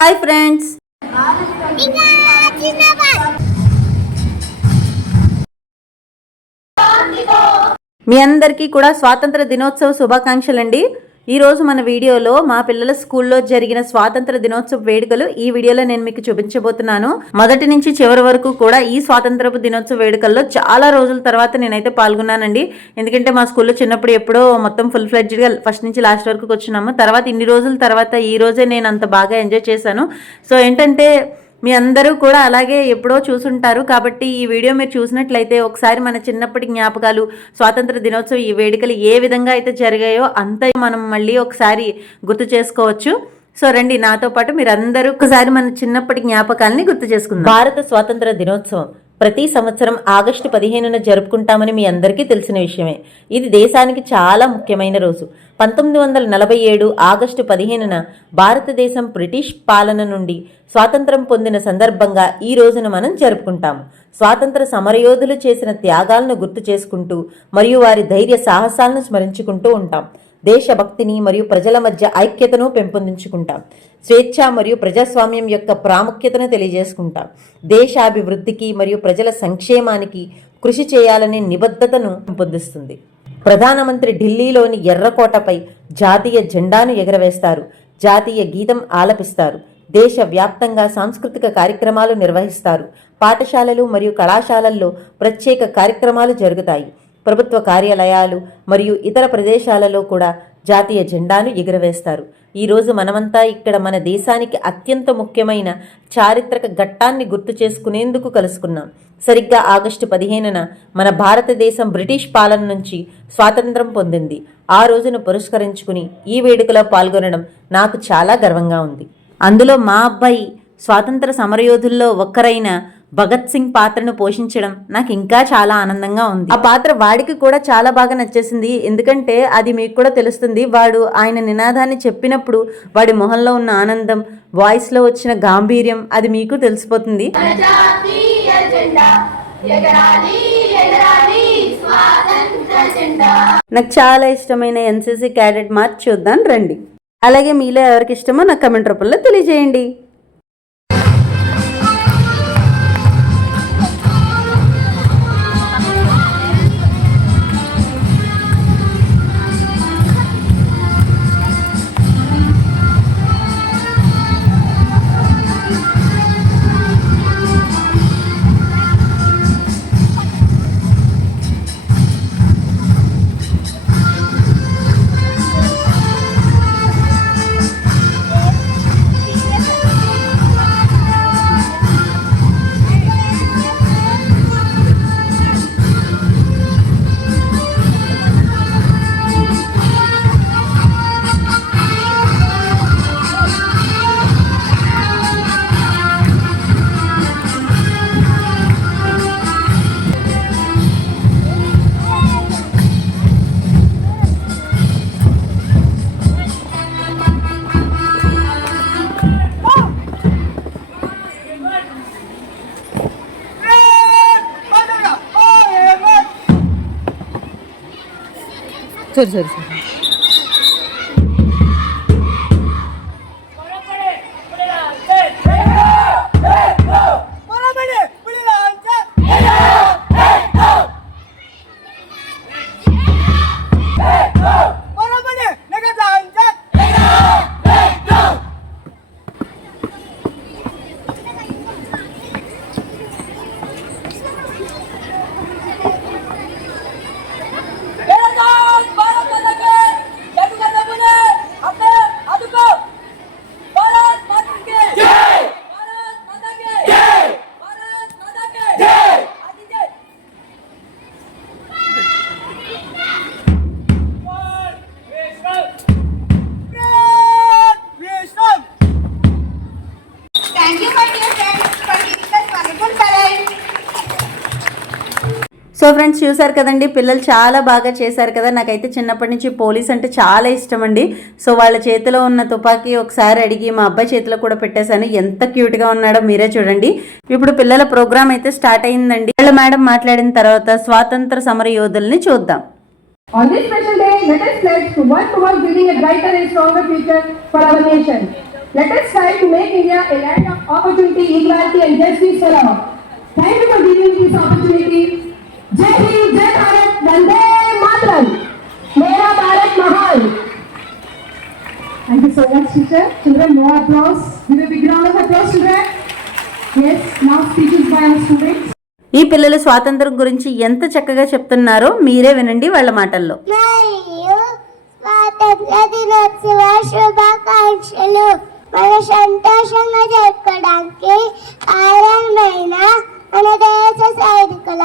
Hi friends మీ అందరికీ కూడా స్వాతంత్ర దినోత్సవ శుభాకాంక్షలు అండి ఈరోజు మన వీడియోలో మా పిల్లల స్కూల్లో జరిగిన స్వాతంత్ర దినోత్సవ వేడుకలు ఈ వీడియోలో నేను మీకు చూపించబోతున్నాను. మొదటి నుంచి చివరి వరకు కూడా ఈ స్వాతంత్రపు దినోత్సవ వేడుకల్లో చాలా రోజుల తర్వాత నేనైతే పాల్గొన్నానండి. ఎందుకంటే మా స్కూల్లో చిన్నప్పుడు ఎప్పుడో మొత్తం ఫుల్ ఫ్లెడ్జ్గా ఫస్ట్ నుంచి లాస్ట్ వరకు వచ్చినాము తర్వాత ఇన్ని రోజుల తర్వాత ఈ రోజే నేను అంత బాగా ఎంజాయ్ చేశాను. సో ఏంటంటే మీ అందరూ కూడా అలాగే ఎప్పుడో చూసుంటారు. కాబట్టి ఈ వీడియో మీరు చూసినట్లయితే ఒకసారి మన చిన్నప్పటి జ్ఞాపకాలు స్వాతంత్ర దినోత్సవం ఈ వేడుకలు ఏ విధంగా అయితే జరిగాయో అంత మనం మళ్ళీ ఒకసారి గుర్తు చేసుకోవచ్చు. సో రండి నాతో పాటు మీరు అందరూ ఒకసారి మన చిన్నప్పటి జ్ఞాపకాలని గుర్తు చేసుకుందాం. భారత స్వాతంత్ర దినోత్సవం ప్రతి సంవత్సరం ఆగస్టు పదిహేనున జరుపుకుంటామని మీ అందరికీ తెలిసిన విషయమే. ఇది దేశానికి చాలా ముఖ్యమైన రోజు. పంతొమ్మిది వందల నలభై ఏడు ఆగస్టు పదిహేనున భారతదేశం బ్రిటిష్ పాలన నుండి స్వాతంత్రం పొందిన సందర్భంగా ఈ రోజున మనం జరుపుకుంటాము స్వాతంత్ర సమరయోధులు చేసిన త్యాగాలను గుర్తు చేసుకుంటూ మరియు వారి ధైర్య సాహసాలను స్మరించుకుంటూ ఉంటాం. దేశభక్తిని మరియు ప్రజల మధ్య ఐక్యతను పెంపొందించుకుంటాం. స్వేచ్ఛ మరియు ప్రజాస్వామ్యం యొక్క ప్రాముఖ్యతను తెలియజేసుకుంటాం. దేశాభివృద్ధికి మరియు ప్రజల సంక్షేమానికి కృషి చేయాలనే నిబద్ధతను పెంపొందిస్తుంది. ప్రధానమంత్రి ఢిల్లీలోని ఎర్రకోటపై జాతీయ జెండాను ఎగరవేస్తారు. జాతీయ గీతం ఆలపిస్తారు. దేశవ్యాప్తంగా సాంస్కృతిక కార్యక్రమాలు నిర్వహిస్తారు. పాఠశాలలు మరియు కళాశాలల్లో ప్రత్యేక కార్యక్రమాలు జరుగుతాయి. ప్రభుత్వ కార్యాలయాలు మరియు ఇతర ప్రదేశాలలో కూడా జాతీయ జెండాను ఎగురవేస్తారు. ఈరోజు మనమంతా ఇక్కడ మన దేశానికి అత్యంత ముఖ్యమైన చారిత్రక ఘట్టాన్ని గుర్తు చేసుకునేందుకు కలుసుకున్నాం. సరిగ్గా ఆగస్టు పదిహేనున మన భారతదేశం బ్రిటిష్ పాలన నుంచి స్వాతంత్రం పొందింది. ఆ రోజును పురస్కరించుకుని ఈ వేడుకలో పాల్గొనడం నాకు చాలా గర్వంగా ఉంది. అందులో మా అబ్బాయి స్వాతంత్ర సమరయోధుల్లో ఒక్కరైన భగత్ సింగ్ పాత్రను పోషించడం నాకు ఇంకా చాలా ఆనందంగా ఉంది. ఆ పాత్ర వాడికి కూడా చాలా బాగా నచ్చేసింది. ఎందుకంటే అది మీకు కూడా తెలుస్తుంది వాడు ఆయన నినాదాన్ని చెప్పినప్పుడు వాడి మొహంలో ఉన్న ఆనందం వాయిస్లో వచ్చిన గాంభీర్యం అది మీకు తెలిసిపోతుంది. నాకు చాలా ఇష్టమైన ఎన్సీసీ క్యాడెట్ మార్చ్ చూద్దాం రండి. అలాగే మీలో ఎవరికి ఇష్టమో నాకు కమెంట్ రూపంలో తెలియజేయండి. ಸರಿ ಸರಿ ಸರಿ సో చూసారు కదండి పిల్లలు చాలా బాగా చేశారు కదా నాకైతే చిన్నప్పటి నుంచి పోలీస్ అంటే చాలా ఇష్టం అండి సో వాళ్ళ చేతిలో ఉన్న తుపాకీ ఒకసారి అడిగి మా అబ్బాయి చేతిలో కూడా పెట్టేశాను ఎంత క్యూట్గా ఉన్నాడో మీరే చూడండి ఇప్పుడు పిల్లల ప్రోగ్రామ్ అయితే స్టార్ట్ అయిందండి వాళ్ళ మేడం మాట్లాడిన తర్వాత స్వాతంత్ర సమర యోధుల్ని చూద్దాం On this special day, let us pledge to work towards building a brighter and stronger future for our nation. Let us try to make India a land of opportunity, equality and justice for all. Thank you for giving me this opportunity. Jai you so much, teacher. Children, more applause. Give a big round of applause, children. Yes, now speeches by our students. ఈ పిల్లలు స్వాతంత్రం గురించి ఎంత చక్కగా చెప్తున్నారో మీరే వినండి వాళ్ళ మాటల్లో మరియు స్వాతంత్ర దినోత్సవ శుభాకాంక్షలు మన సంతోషంగా జరుపుకోవడానికి కారణమైన మన దేశ సైనికుల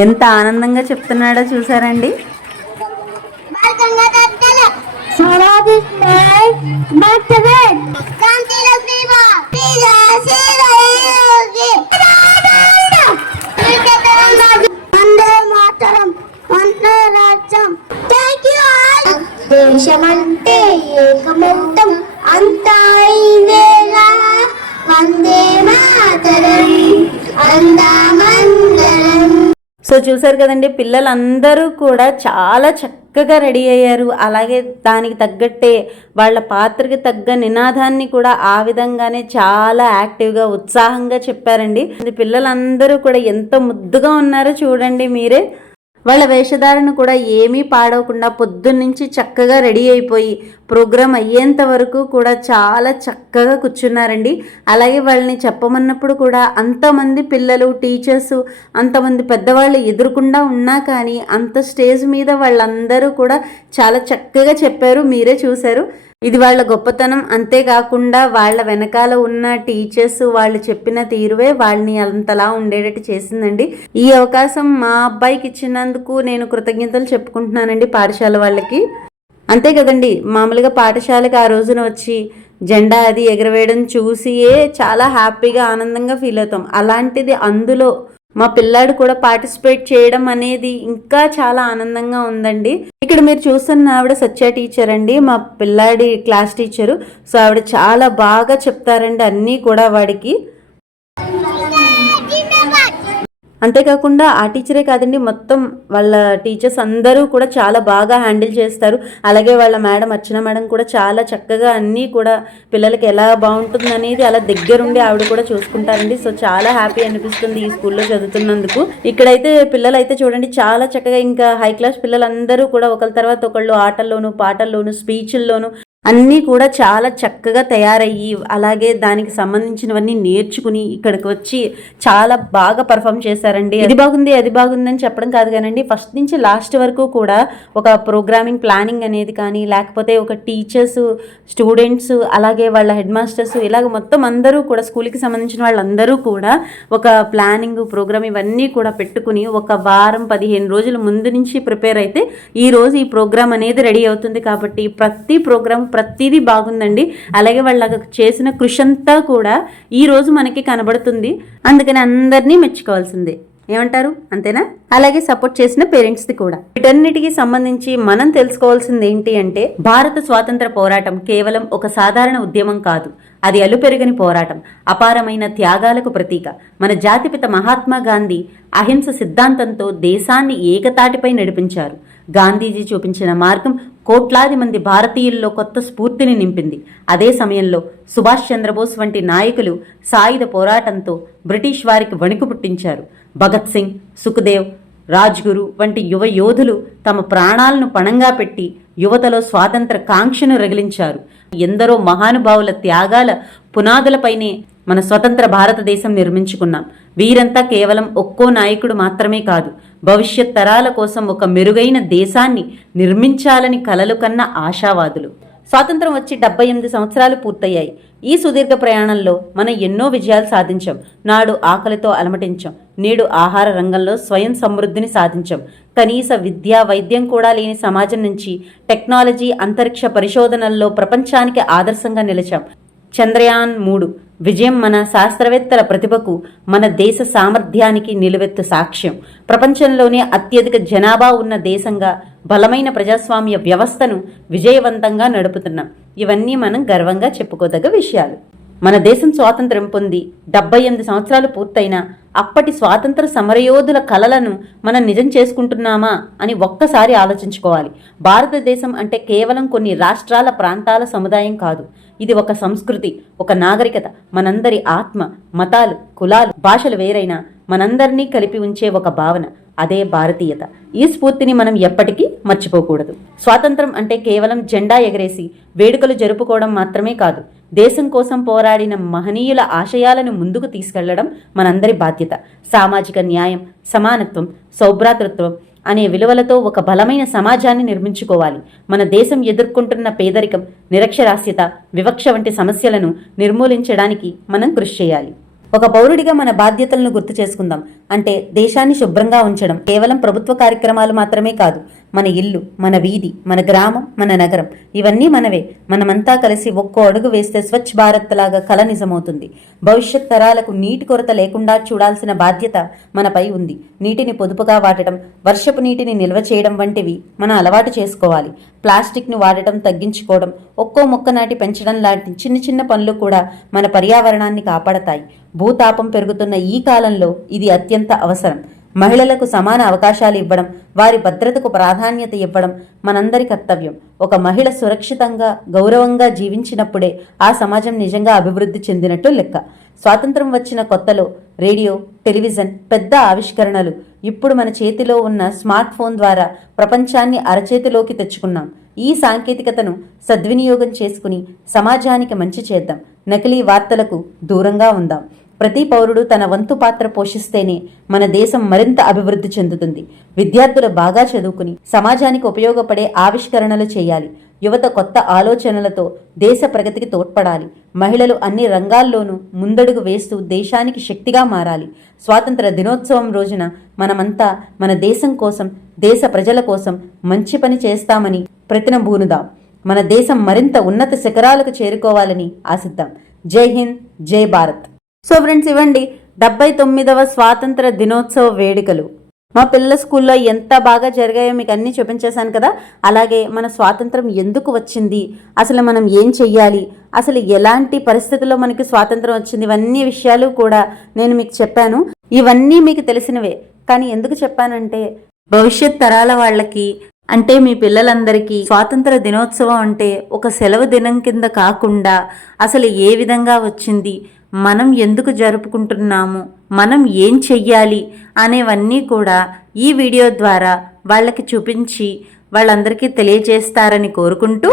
ఎంత ఆనందంగా చెప్తున్నాడో చూసారండి? చాలా చూసారు కదండి పిల్లలందరూ కూడా చాలా చక్కగా రెడీ అయ్యారు. అలాగే దానికి తగ్గట్టే వాళ్ళ పాత్రకి తగ్గ నినాదాన్ని కూడా ఆ విధంగానే చాలా యాక్టివ్గా ఉత్సాహంగా చెప్పారండి. పిల్లలందరూ కూడా ఎంత ముద్దుగా ఉన్నారో చూడండి మీరే. వాళ్ళ వేషధారణ కూడా ఏమీ పాడవకుండా పొద్దున్నుంచి చక్కగా రెడీ అయిపోయి ప్రోగ్రాం అయ్యేంత వరకు కూడా చాలా చక్కగా కూర్చున్నారండి. అలాగే వాళ్ళని చెప్పమన్నప్పుడు కూడా అంతమంది పిల్లలు టీచర్స్ అంతమంది పెద్దవాళ్ళు ఎదురుకుండా ఉన్నా కానీ అంత స్టేజ్ మీద వాళ్ళందరూ కూడా చాలా చక్కగా చెప్పారు. మీరే చూశారు. ఇది వాళ్ళ గొప్పతనం. అంతేకాకుండా వాళ్ళ వెనకాల ఉన్న టీచర్స్ వాళ్ళు చెప్పిన తీరువే వాళ్ళని అంతలా ఉండేటట్టు చేసిందండి. ఈ అవకాశం మా అబ్బాయికి ఇచ్చినందుకు నేను కృతజ్ఞతలు చెప్పుకుంటున్నానండి పాఠశాల వాళ్ళకి. అంతే కదండి మామూలుగా పాఠశాలకి ఆ రోజున వచ్చి జెండా అది ఎగరవేయడం చూసియే చాలా హ్యాపీగా ఆనందంగా ఫీల్ అవుతాం. అలాంటిది అందులో మా పిల్లాడు కూడా పార్టిసిపేట్ చేయడం అనేది ఇంకా చాలా ఆనందంగా ఉందండి. ఇక్కడ మీరు చూస్తున్న ఆవిడ సత్య టీచర్ అండి. మా పిల్లాడి క్లాస్ టీచరు. సో ఆవిడ చాలా బాగా చెప్తారండి అన్నీ కూడా వాడికి. అంతేకాకుండా ఆ టీచరే కాదండి మొత్తం వాళ్ళ టీచర్స్ అందరూ కూడా చాలా బాగా హ్యాండిల్ చేస్తారు. అలాగే వాళ్ళ మేడం అర్చన మేడం కూడా చాలా చక్కగా అన్నీ కూడా పిల్లలకి ఎలా బాగుంటుంది అనేది అలా దగ్గరుండి ఆవిడ కూడా చూసుకుంటారండి. సో చాలా హ్యాపీ అనిపిస్తుంది ఈ స్కూల్లో చదువుతున్నందుకు. ఇక్కడైతే పిల్లలు అయితే చూడండి చాలా చక్కగా ఇంకా హై క్లాస్ పిల్లలందరూ కూడా ఒకరి తర్వాత ఒకళ్ళు ఆటల్లోను పాటల్లోను స్పీచ్ల్లోను అన్నీ కూడా చాలా చక్కగా తయారయ్యి అలాగే దానికి సంబంధించినవన్నీ నేర్చుకుని ఇక్కడికి వచ్చి చాలా బాగా పర్ఫామ్ చేశారండి. అది బాగుంది అది బాగుందని చెప్పడం కాదు కానండి ఫస్ట్ నుంచి లాస్ట్ వరకు కూడా ఒక ప్రోగ్రామింగ్ ప్లానింగ్ అనేది కానీ లేకపోతే ఒక టీచర్స్ స్టూడెంట్స్ అలాగే వాళ్ళ హెడ్ మాస్టర్స్ ఇలాగ మొత్తం అందరూ కూడా స్కూల్కి సంబంధించిన వాళ్ళందరూ కూడా ఒక ప్లానింగ్ ప్రోగ్రామ్ ఇవన్నీ కూడా పెట్టుకుని ఒక వారం పదిహేను రోజుల ముందు నుంచి ప్రిపేర్ అయితే ఈ రోజు ఈ ప్రోగ్రామ్ అనేది రెడీ అవుతుంది. కాబట్టి ప్రతి ప్రోగ్రామ్ ప్రతిదీ బాగుందండి. అలాగే వాళ్ళ చేసిన కృషి అంతా కూడా ఈ రోజు మనకి కనబడుతుంది. అందుకని అందరినీ మెచ్చుకోవాల్సిందే. ఏమంటారు? అంతేనా? అలాగే సపోర్ట్ చేసిన పేరెంట్స్ది కూడా. వీటన్నిటికీ సంబంధించి మనం తెలుసుకోవాల్సింది ఏంటి అంటే భారత స్వాతంత్ర పోరాటం కేవలం ఒక సాధారణ ఉద్యమం కాదు. అది అలుపెరుగని పోరాటం అపారమైన త్యాగాలకు ప్రతీక. మన జాతిపిత మహాత్మా గాంధీ అహింస సిద్ధాంతంతో దేశాన్ని ఏకతాటిపై నడిపించారు. గాంధీజీ చూపించిన మార్గం కోట్లాది మంది భారతీయుల్లో కొత్త స్ఫూర్తిని నింపింది. అదే సమయంలో సుభాష్ చంద్రబోస్ వంటి నాయకులు సాయుధ పోరాటంతో బ్రిటిష్ వారికి వణుకు పుట్టించారు. భగత్ సింగ్ సుఖదేవ్ రాజ్గురు వంటి యువ యోధులు తమ ప్రాణాలను పణంగా పెట్టి యువతలో స్వాతంత్ర కాంక్షను రగిలించారు. ఎందరో మహానుభావుల త్యాగాల పునాదులపైనే మన స్వతంత్ర భారతదేశం నిర్మించుకున్నాం. వీరంతా కేవలం ఒక్కో నాయకుడు మాత్రమే కాదు భవిష్యత్ తరాల కోసం ఒక మెరుగైన దేశాన్ని నిర్మించాలని కలలు కన్న ఆశావాదులు. స్వాతంత్రం వచ్చి డెబ్బై ఎనిమిది సంవత్సరాలు పూర్తయ్యాయి. ఈ సుదీర్ఘ ప్రయాణంలో మనం ఎన్నో విజయాలు సాధించాం. నాడు ఆకలితో అలమటించాం. నేడు ఆహార రంగంలో స్వయం సమృద్ధిని సాధించాం. కనీస విద్య వైద్యం కూడా లేని సమాజం నుంచి టెక్నాలజీ అంతరిక్ష పరిశోధనల్లో ప్రపంచానికి ఆదర్శంగా నిలిచాం. చంద్రయాన్ మూడు విజయం మన శాస్త్రవేత్తల ప్రతిభకు మన దేశ సామర్థ్యానికి నిలువెత్తు సాక్ష్యం. ప్రపంచంలోనే అత్యధిక జనాభా ఉన్న దేశంగా బలమైన ప్రజాస్వామ్య వ్యవస్థను విజయవంతంగా నడుపుతున్నాం. ఇవన్నీ మనం గర్వంగా చెప్పుకోదగ్గ విషయాలు. మన దేశం స్వాతంత్ర్యం పొంది డెబ్బై ఎనిమిది సంవత్సరాలు పూర్తయిన అప్పటి స్వాతంత్ర సమరయోధుల కలలను మనం నిజం చేసుకుంటున్నామా అని ఒక్కసారి ఆలోచించుకోవాలి. భారతదేశం అంటే కేవలం కొన్ని రాష్ట్రాల ప్రాంతాల సముదాయం కాదు. ఇది ఒక సంస్కృతి ఒక నాగరికత. మనందరి ఆత్మ మతాలు కులాలు భాషలు వేరైనా మనందరినీ కలిపి ఉంచే ఒక భావన అదే భారతీయత. ఈ స్ఫూర్తిని మనం ఎప్పటికీ మర్చిపోకూడదు. స్వాతంత్రం అంటే కేవలం జెండా ఎగరేసి వేడుకలు జరుపుకోవడం మాత్రమే కాదు దేశం కోసం పోరాడిన మహనీయుల ఆశయాలను ముందుకు తీసుకెళ్ళడం మనందరి బాధ్యత. సామాజిక న్యాయం సమానత్వం సౌభ్రాతృత్వం అనే విలువలతో ఒక బలమైన సమాజాన్ని నిర్మించుకోవాలి. మన దేశం ఎదుర్కొంటున్న పేదరికం నిరక్షరాస్యత వివక్ష వంటి సమస్యలను నిర్మూలించడానికి మనం కృషి చేయాలి. ఒక పౌరుడిగా మన బాధ్యతలను గుర్తు చేసుకుందాం. అంటే దేశాన్ని శుభ్రంగా ఉంచడం కేవలం ప్రభుత్వ కార్యక్రమాలు మాత్రమే కాదు మన ఇల్లు మన వీధి మన గ్రామం మన నగరం. ఇవన్నీ మనవే. మనమంతా కలిసి ఒక్కో అడుగు వేస్తే స్వచ్ఛ భారత్ లాగా కల నిజమవుతుంది. భవిష్యత్ తరాలకు నీటి కొరత లేకుండా చూడాల్సిన బాధ్యత మనపై ఉంది. నీటిని పొదుపుగా వాడటం వర్షపు నీటిని నిల్వ చేయడం వంటివి మనం అలవాటు చేసుకోవాలి. ప్లాస్టిక్ను వాడటం తగ్గించుకోవడం ఒక్కో మొక్క నాటి పెంచడం లాంటి చిన్న చిన్న పనులు కూడా మన పర్యావరణాన్ని కాపాడతాయి. భూతాపం పెరుగుతున్న ఈ కాలంలో ఇది అత్యంత అవసరం. మహిళలకు సమాన అవకాశాలు ఇవ్వడం వారి భద్రతకు ప్రాధాన్యత ఇవ్వడం మనందరి కర్తవ్యం. ఒక మహిళ సురక్షితంగా గౌరవంగా జీవించినప్పుడే ఆ సమాజం నిజంగా అభివృద్ధి చెందినట్టు లెక్క. స్వాతంత్రం వచ్చిన కొత్తలో రేడియో టెలివిజన్ పెద్ద ఆవిష్కరణలు. ఇప్పుడు మన చేతిలో ఉన్న స్మార్ట్ ఫోన్ ద్వారా ప్రపంచాన్ని అరచేతిలోకి తెచ్చుకున్నాం. ఈ సాంకేతికతను సద్వినియోగం చేసుకుని సమాజానికి మంచి చేద్దాం. నకిలీ వార్తలకు దూరంగా ఉందాం. ప్రతి పౌరుడు తన వంతు పాత్ర పోషిస్తేనే మన దేశం మరింత అభివృద్ధి చెందుతుంది. విద్యార్థులు బాగా చదువుకుని సమాజానికి ఉపయోగపడే ఆవిష్కరణలు చేయాలి. యువత కొత్త ఆలోచనలతో దేశ ప్రగతికి తోడ్పడాలి. మహిళలు అన్ని రంగాల్లోనూ ముందడుగు వేస్తూ దేశానికి శక్తిగా మారాలి. స్వాతంత్ర దినోత్సవం రోజున మనమంతా మన దేశం కోసం దేశ ప్రజల కోసం మంచి పని చేస్తామని ప్రతినబూనుదాం. మన దేశం మరింత ఉన్నత శిఖరాలకు చేరుకోవాలని ఆశిద్దాం. జై హింద్ జై భారత్. సో ఫ్రెండ్స్ ఇవ్వండి డెబ్బై తొమ్మిదవ స్వాతంత్ర దినోత్సవ వేడుకలు. మా పిల్లల స్కూల్లో ఎంత బాగా జరిగాయో మీకు అన్నీ చూపించేశాను కదా. అలాగే మన స్వాతంత్రం ఎందుకు వచ్చింది? అసలు మనం ఏం చెయ్యాలి? అసలు ఎలాంటి పరిస్థితుల్లో మనకి స్వాతంత్రం వచ్చింది? ఇవన్నీ విషయాలు కూడా నేను మీకు చెప్పాను. ఇవన్నీ మీకు తెలిసినవే. కానీ ఎందుకు చెప్పానంటే భవిష్యత్ తరాల వాళ్ళకి అంటే మీ పిల్లలందరికీ స్వాతంత్ర దినోత్సవం అంటే ఒక సెలవు దినం కింద కాకుండా అసలు ఏ విధంగా వచ్చింది? మనం ఎందుకు జరుపుకుంటున్నాము? మనం ఏం చెయ్యాలి? అనేవన్నీ కూడా ఈ వీడియో ద్వారా వాళ్ళకి చూపించి వాళ్ళందరికీ తెలియజేస్తారని కోరుకుంటూ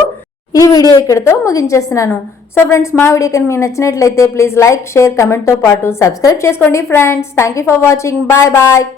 ఈ వీడియో ఇక్కడితో ముగించేస్తున్నాను. సో ఫ్రెండ్స్ మా వీడియో కానీ మీకు నచ్చినట్లయితే ప్లీజ్ లైక్ షేర్ కమెంట్తో పాటు సబ్స్క్రైబ్ చేసుకోండి friends. Thank you for watching bye bye